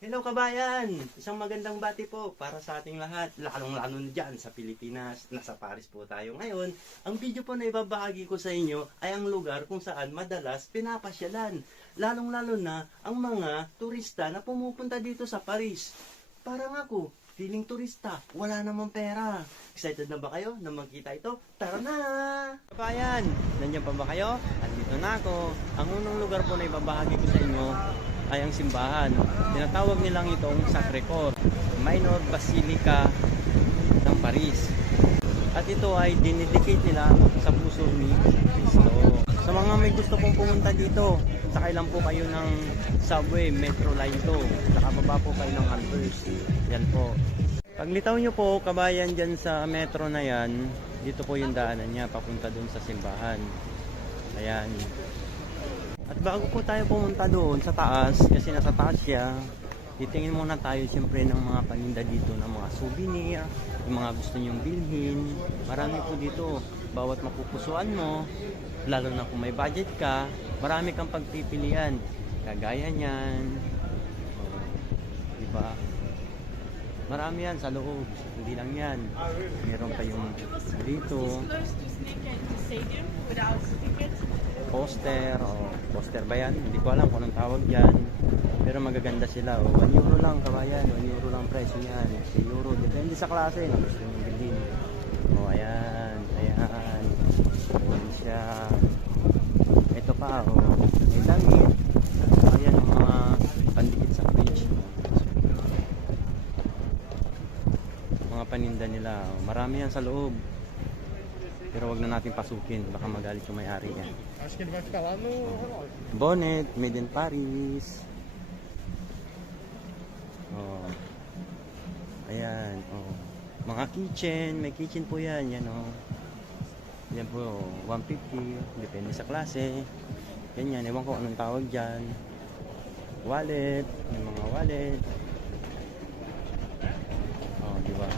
Hello kabayan! Isang magandang bati po para sa ating lahat, lalong-lalo na dyan sa Pilipinas. Nasa Paris po tayo ngayon. Ang video po na ibabahagi ko sa inyo ay ang lugar kung saan madalas pinapasyalan. Lalong-lalo na ang mga turista na pumupunta dito sa Paris. Parang ako, feeling turista, wala namang pera. Excited na ba kayo na makita ito? Tara na! Kabayan, nandiyan pa ba kayo? Andito na ako. Ang unang lugar po na ibabahagi ko sa inyo ay ang simbahan. Tinatawag nilang itong Sacré-Cœur, Minor Basilica ng Paris. At ito ay dinedicate nila sa puso ni Cristo. Sa mga may gusto pong pumunta dito, sakay lang po kayo ng subway, Metro Line 2. Nakababa po kayo ng Albers. Yan po. Paglitaw nyo po, kabayan, dyan sa metro na yan, dito po yung daanan niya, papunta dun sa simbahan. Ayan. At bago po tayo pumunta doon sa taas, kasi nasa taas siya, titingin muna tayo siyempre ng mga paninda dito, ng mga souvenir, yung mga gusto nyong bilhin. Marami po dito, bawat mapupusuan mo, lalo na kung may budget ka, marami kang pagpipilian. Kagaya niyan, diba? Marami yan sa loob, hindi lang yan. Meron pa yung dito. Poster, poster ba yan? Hindi ko alam kung anong tawag dyan. Pero magaganda sila. 1 euro lang kabayan, 1 euro lang presyo yan. 1 euro, depende sa klase na gusto nyo bilhin. Ayan, ayan. Ayan siya. Ito pa, may damit. Ayan ang mga pandikit sa fridge. Mga paninda nila. Marami yan sa loob. Pero wag na natin pasukin, baka magalit yung may-ari yan. Bonnet, made in Paris. Oh. Ayan, oh. Mga kitchen, may kitchen po yan, yan oh. Yan po, 150, depende sa klase. Yan, ewan ko anong tawag dyan. Wallet, may mga wallet. Oh, di ba?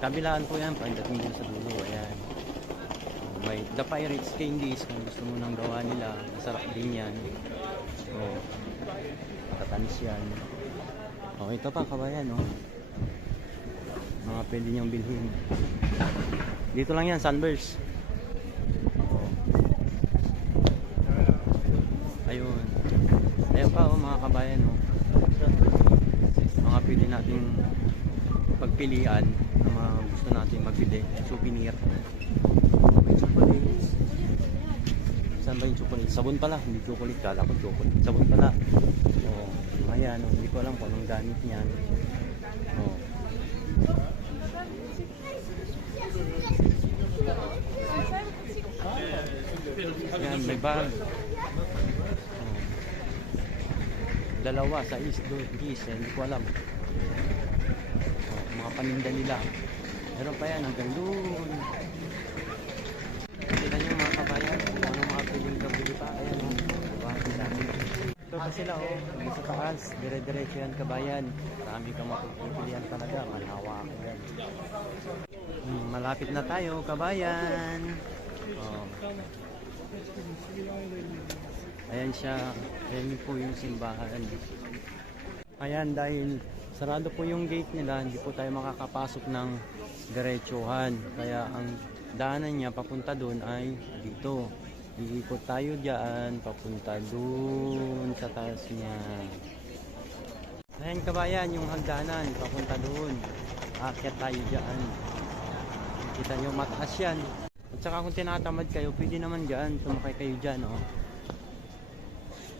Kabilaan po yan, pagdating din sa dulo, ayan. May The Pirates Candies, kung gusto mo nang gawa nila, masarap din yan. Oh, matatanis yan. Oh, ito pa kabayan, oh. Mga pwede niyong bilhin. Dito lang yan, Sunburst. Oh. Ayun. Ayan pa, oh, mga kabayan, oh. Mga pwede nating pagpilian ng mga gusto natin magbili. Souvenir. May chocolate. Saan ba yung chocolate? Sabon pala, hindi chocolate. Kala ko chocolate. Sabon pala. Oh, ayan, oh. Hindi ko alam kung anong gamit niyan. Oh. Ayan, may bag. Oh. Dalawa sa east, hindi ko alam. Mga paninda nila. Meron pa yan hanggang doon. Sila nyo mga kabayan, kung ano mga piling kabili pa. Ayan o, diba? Ito pa sila o, sa taas, dire-diretso yan kabayan. Marami kang mapipilian talaga, malawak yan. Malapit na tayo kabayan. Oh. Ayan siya, ayan po yung simbahan. Ayan, dahil sarado po yung gate nila, hindi po tayo makakapasok ng diretsuhan. Kaya ang daanan niya papunta doon ay dito. Iikot tayo dyan, papunta doon sa taas niya. Ayan kabayan, yung hagdanan, papunta doon. Aakyat tayo dyan. Kita nyo, mataas yan. At saka kung tinatamad kayo, pwede naman dyan, tumakay kayo dyan. Oh.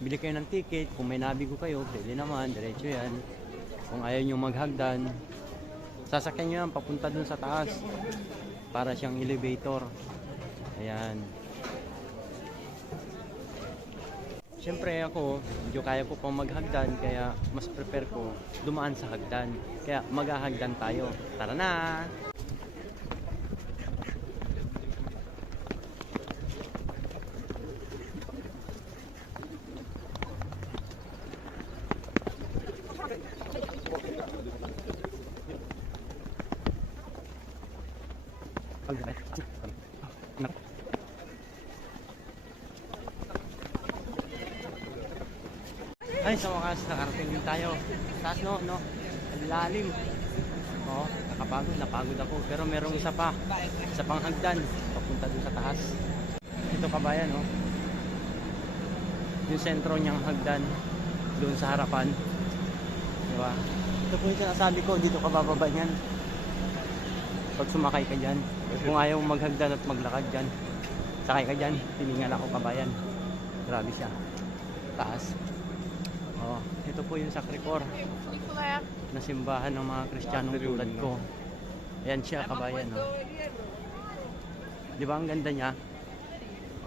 Bili kayo ng ticket, kung may nabigo kayo, pwede naman, diretso yan. Kung ayaw nyo maghagdan, sasakyan nyo yan papunta dun sa taas para siyang elevator. Ayan. Siyempre ako, medyo kaya ko pang maghagdan, kaya mas prepare ko dumaan sa hagdan. Kaya maghahagdan tayo. Tara na! Ay, sa wakas, nakarating din tayo. Taas no, no? Ang lalim. Oo, napagod ako. Pero merong isa pang hagdan, papunta dun sa taas. Ito kabayan, no? Yung sentro niyang hagdan, doon sa harapan. Diba? Ito po yung sinasabi ko, dito ka bababa niyan. Pag sumakay ka dyan, kung ayaw maghagdan at maglakad dyan, sakay ka dyan, tiningal ako kabayan. Grabe siya. Taas. Oh, ito po yung Sacré-Cœur na simbahan ng mga Kristiyanong tulad ko. Ayan siya kabayan. Oh. Di ba ang ganda niya?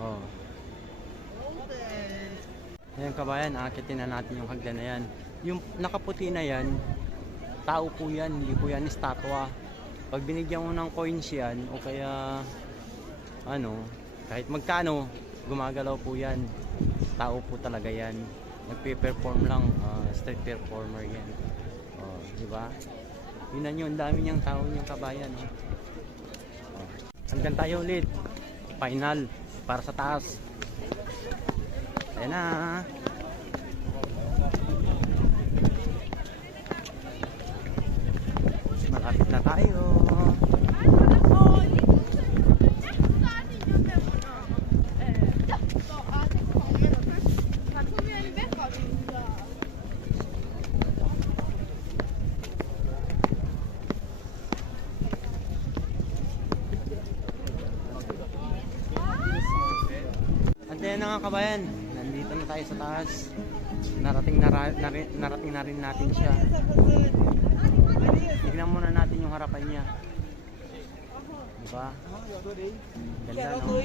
Oh. Ayan kabayan, akitin na natin yung hagdan na yan. Yung nakaputi na yan, tao po yan, hindi po yan estatwa. Pag binigyan mo ng coins yan, o kaya ano, kahit magkano, gumagalaw po yan. Tao po talaga yan. Nagpe-perform lang, street performer yan. Oh, di ba? Yun yun, dami niyang tao niyang kabayan. Oh. Hanggang tayo ulit. Final para sa taas. Ayan na. Malapit na tayo. Ayan na nga kabayan, nandito na tayo sa taas. Narating na rin natin siya. Tignan muna natin yung harapan niya. Diba? Ganda, no?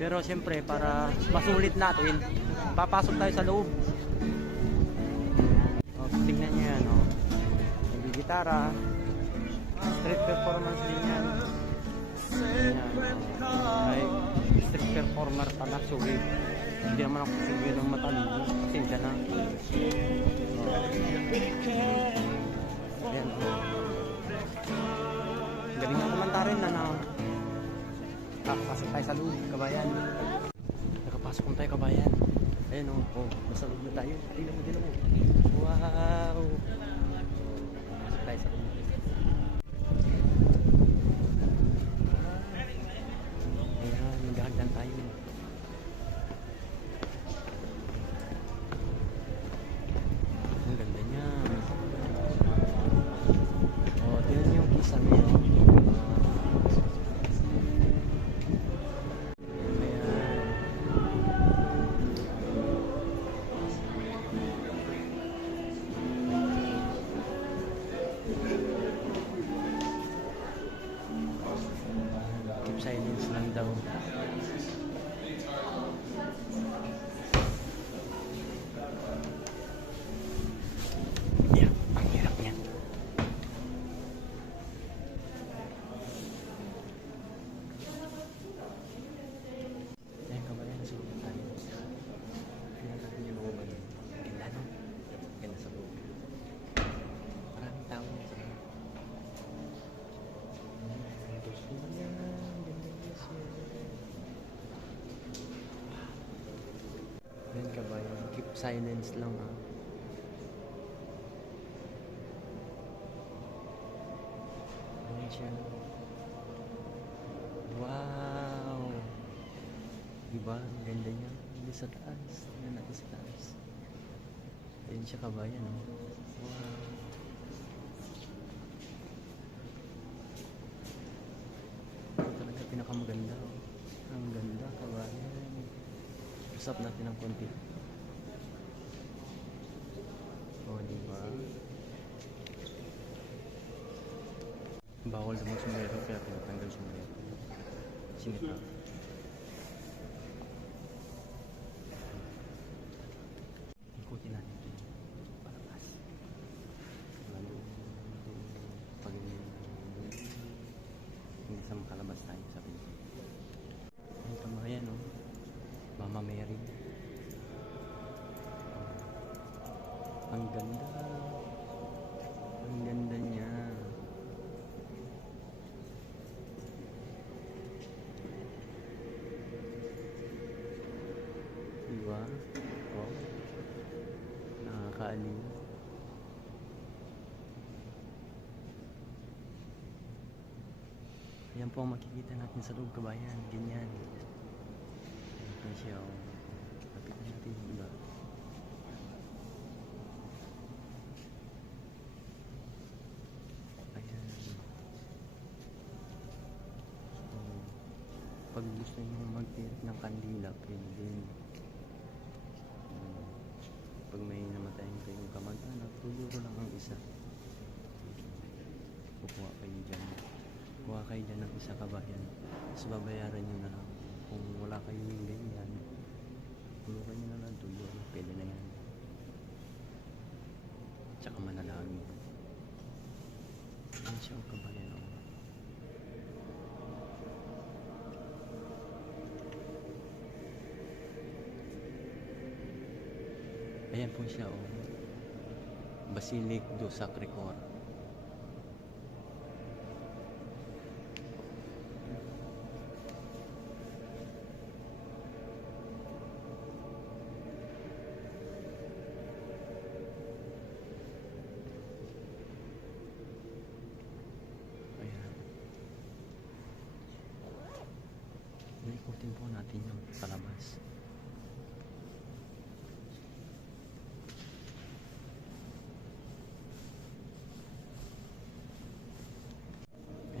Pero siyempre para masulit natin, papasok tayo sa loob. O, tingnan nyo yan, oh. Nagigitara. Street performance din yan. Ay, street performer pala, sorry. Hindi naman ako siguro ng matalino. Pasensya na. Ayan. Galing na kumanta rin na nakapasok tayo sa loob, kabayan. Nakapasok tayo, kabayan. Ayan o, nasa loob na tayo. Tingnan mo. Wow! Pasok tayo sa loob. Ayan, maghahagdan tayo. Ang ganda niya. Oh, tingnan yung kisame, no? Keep silence lang daw. Yeah, ang hirap niya. Ayan kabayan, nasa loob tayo. Tingnan natin yung looban. Ganda, no? Ganda sa loob. Maraming tao na siya. Ayan kabayan, keep silence lang, ha. Ayan siya. Wow! Diba? Ang ganda niya. Hindi sa taas. Tingnan natin sa taas. Ayan siya kabayan, oh. Wow! Ito talaga pinakamaganda, oh. Ang ganda kabayan. Usap natin ng konti. O, diba? Bawal naman sumero kaya pinatanggal sumero. Sinita. Ikutin natin ito. Palabas. Lalo pag hindi sa makalabas tayo, sabi niya. Ang kamayan, no? Mama Mary. Ang ganda. Ang ganda niya. Diba? Oh. Yan po ang makikita natin sa loob, kabayan. Ganyan. Ayan po siya. Oh. Lapitan natin yung iba. Ayan. So, pag gusto nyo mag-tirik ng kandila, pwede din. Pag may namatayin kayong kamag-anak, €2 lang ang isa. Kukuha kayo dyan. Kuha kayo dyan ng isa, kabayan. Tapos babayaran nyo na lang. Kung wala kayong ganyan, tulukan nyo na lang €2. Pwede na yan. Tsaka manalangin. Yan siya, kabayan. Oh. Ayan po siya, oh. Basilic do Sacre Cor. Ayan. Ikutin po natin yung palabas.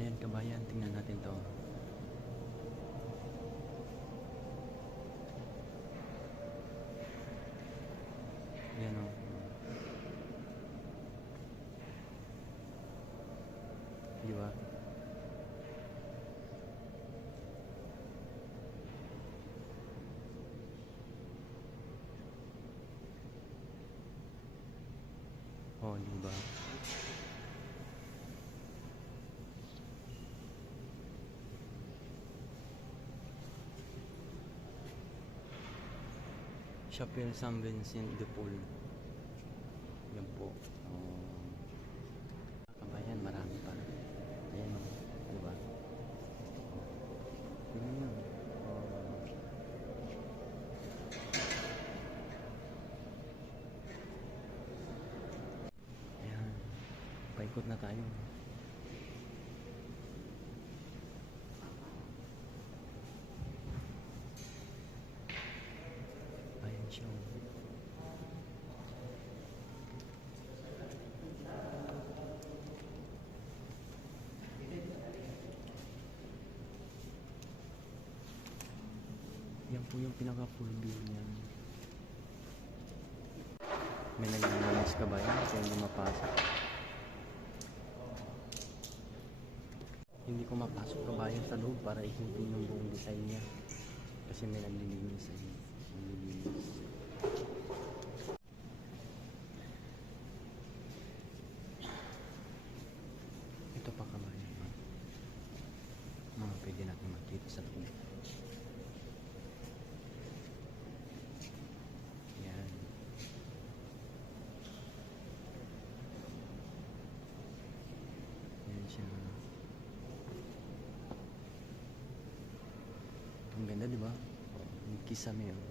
Ayan, kabayan, tingnan natin to. Ayan, o. Diba? Oh, diba? Chapelle San Vincent de Paul. Yan po. Kabayan, marami pa. Ayan o. Diba? Tingnan nyo. Ayan. Paikot na tayo. Ayan siya. Yan po yung pinaka full view niya. May nagmamanis ka ba yan? Kaya hindi mapasok. Hindi ko mapasok kabayan sa loob para ikutin yung buong design niya. Kasi may naglilinis. Naglilinis. Ito pa kabayan. Mga pwede natin makita sa loob. Ang ganda, di ba? Yung kisame, oh.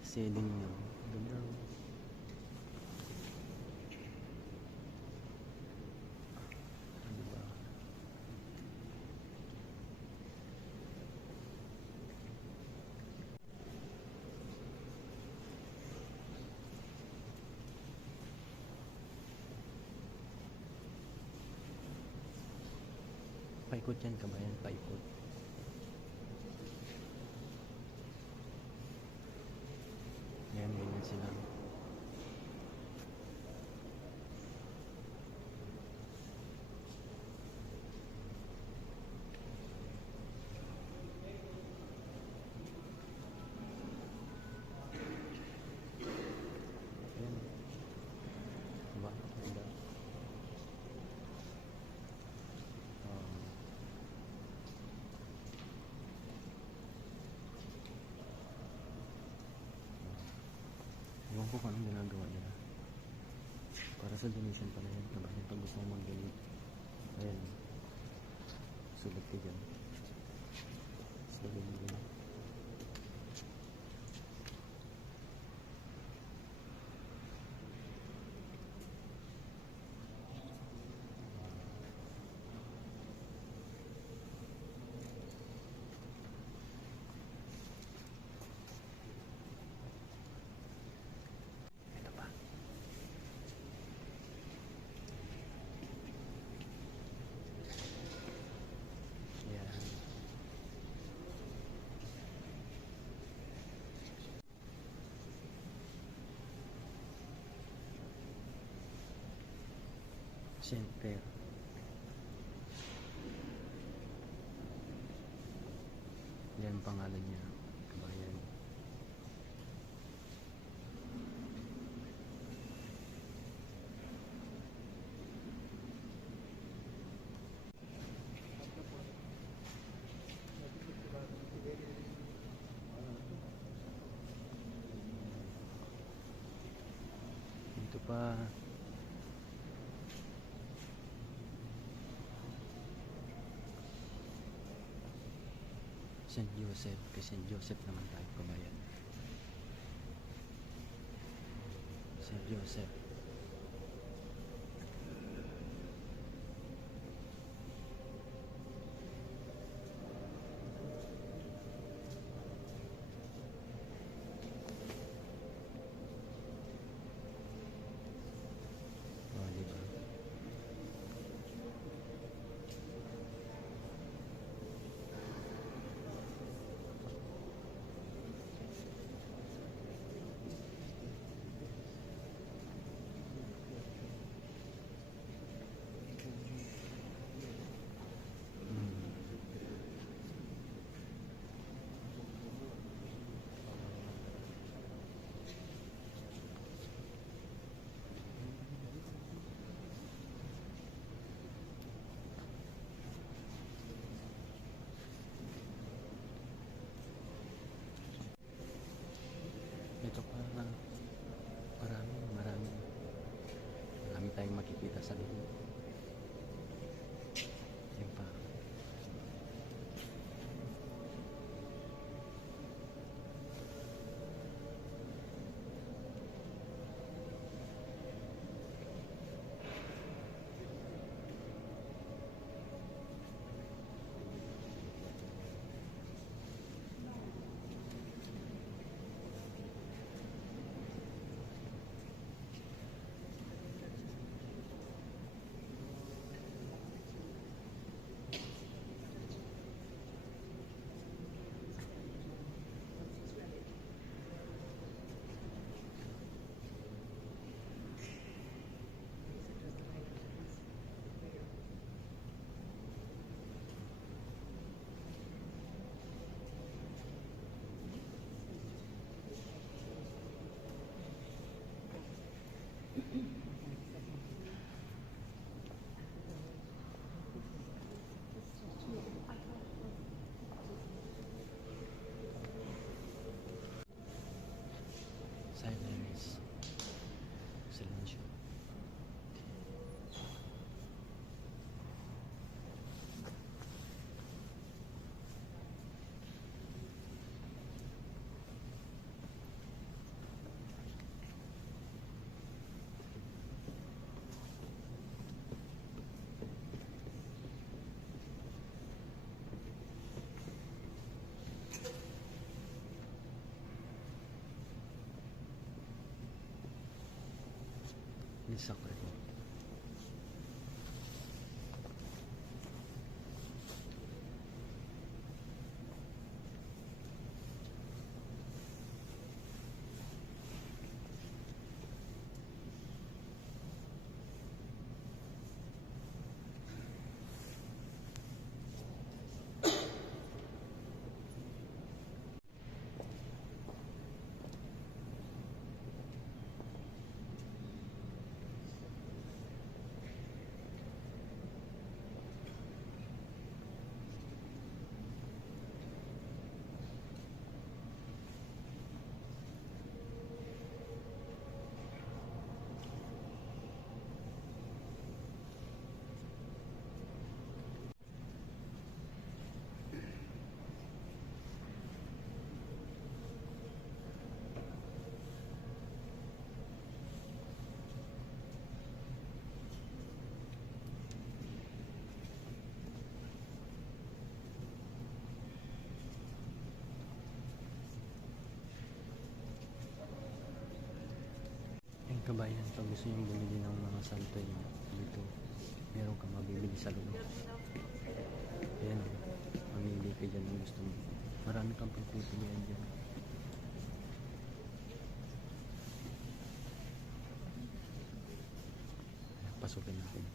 Ceiling niya. Ganda, oh. Di ba? Paikot yan, kabayan. Paikot. Ayan, ganyan sila. Ayan. Diba? Diba? Ewan ko kung anong ginagawa nila. Para sa donation pala yan. Kapag pag gusto mong mag-donate. Ayan. Sulat ka dyan. Sabi mo dyan. Center. Yan pangalan niya, kabayan. Dito pa. St. Joseph, kay St. Joseph naman tayo kabayan. St. Joseph. Oh, diba? Ito pa, marami tayong makikita sa loob. Yan pa. Silence. Silencio. Sakto. Kabayan, pag gusto nyo bumili ng mga santo nyo dito, meron kang mabibili sa loob. Ayan, mamili ka dyan ng gusto mo. Marami kang pagpipilian dyan. Pasukin natin.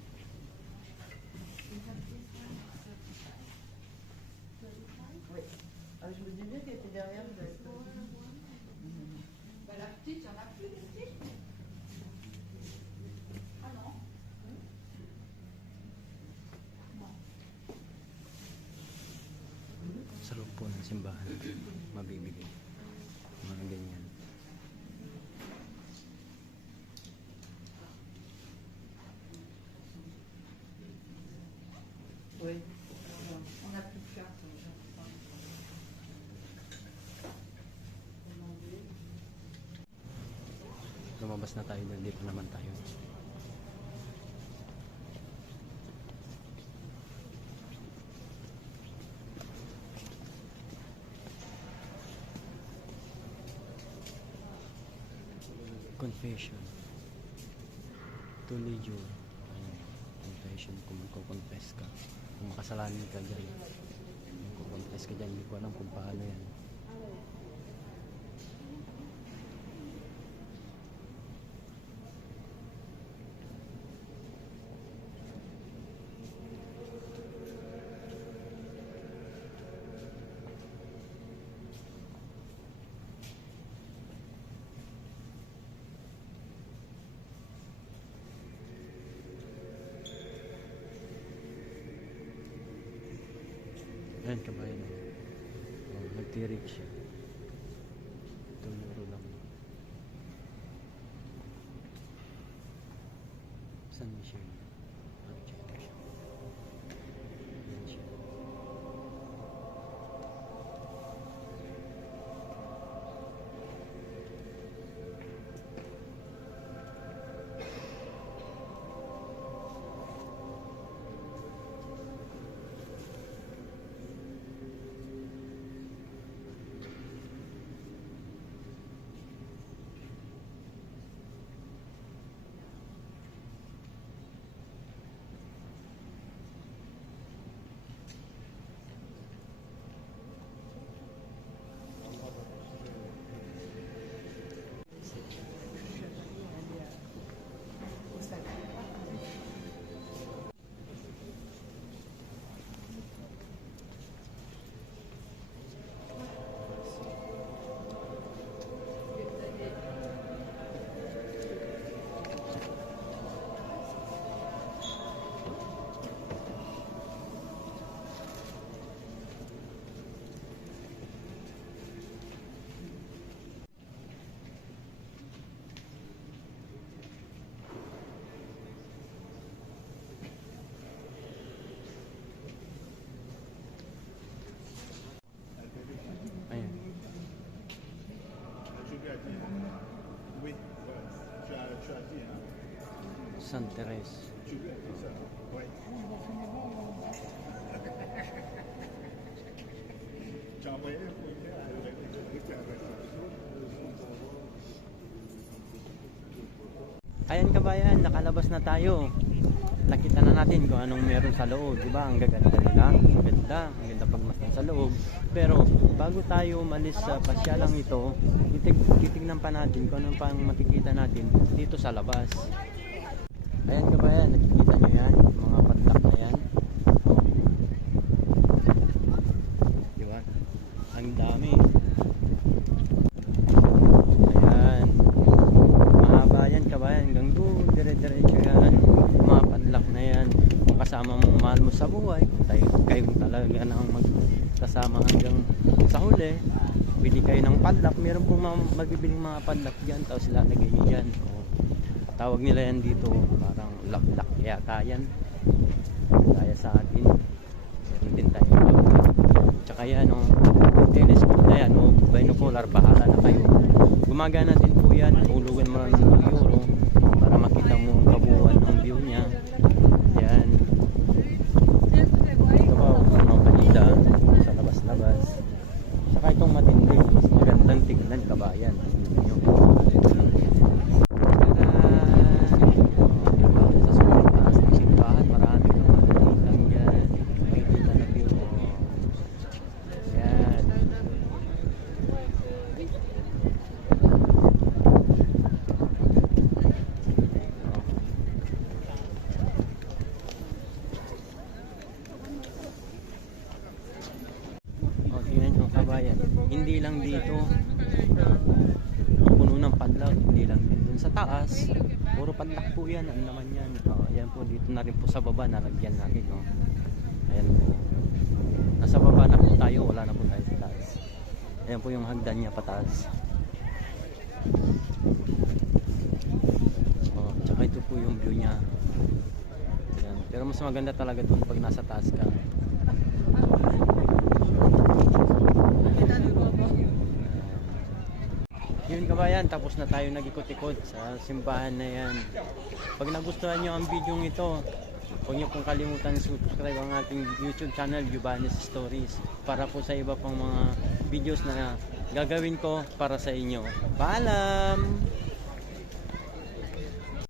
Oui. Ah, je me disais qu'elle était derrière. Bah, la petite, il y en a plus de petites. Ah non. Sa loob po ng simbahan, mabibigay. Mga ganyan. Oui. On a plus de carte. Lumabas na tayo, dito naman tayo. Confession. To lead you. Confession, kung magko-confess ka. Kung makasalanan ka dyan. Magko-confess ka dyan, hindi ko alam kung paano yan. Ayan kabayan. Oh, nagtirik siya. Ito euro lang. Saan niya siya? Check siya. Ayan siya. Ayan. Oui, tu as dit, hein? San Teresa. Tu lui as dit ça? Oui. Tu as envoyé un courrier à Ayan kabayan, nakalabas na tayo. Nakita na natin kung anong meron sa loob, di ba? Ang gaganda nila, ang ganda pagmasdan sa loob. Pero bago tayo umalis sa pasyalang ito, titignan pa natin kung anong pang makikita natin dito sa labas. Ayan kabayan, nakikita nyo yan, mga patlak na yan. Di ba? Ang dami. Ayan. Mahaba yan kabayan, hanggang doon, dire-diretso yan. Mga padlock na yan. Kung kasama mong mahal mo sa buhay, kung kayong talaga nang magkasama hanggang sa huli, bili kayo ng padlock. Meron pong magbibiling mga padlock dyan, tapos lalagay nyo dyan. Tawag nila yan dito, parang lock yata yan. Kaya sa atin, meron din tayo. Tsaka yan, telescope na yan, binocular, bahala na kayo. Gumagana din po yan, hulugan mo lang ng euro para makita mo ang kabuuan ng view niya. Yan. Ito ba, mga kanida sa labas-labas. Saka itong matindi, mas magandang tignan kabayan. Sa sobrang taas ng simbahan, marami kang makikitang yan. Makikita na view. Yan. lang dito. Ang puno ng padlak, hindi lang din dun sa taas. Puro padlak po yan, ano naman yan. Ayan po, dito na rin po sa baba, nalagyan natin. Ayan po. Nasa baba na po tayo, wala na po tayo sa taas. Ayan po yung hagdan niya pataas. Tsaka ito po yung view niya. Ayan. Pero mas maganda talaga doon pag nasa taas ka. Yun kabayan, tapos na tayo nag-ikot-ikot sa simbahan na yan. Pag nagustuhan nyo ang video ito, huwag nyo pong kalimutan subscribe ang ating YouTube channel, Giovanni's Stories, para po sa iba pang mga videos na gagawin ko para sa inyo. Paalam!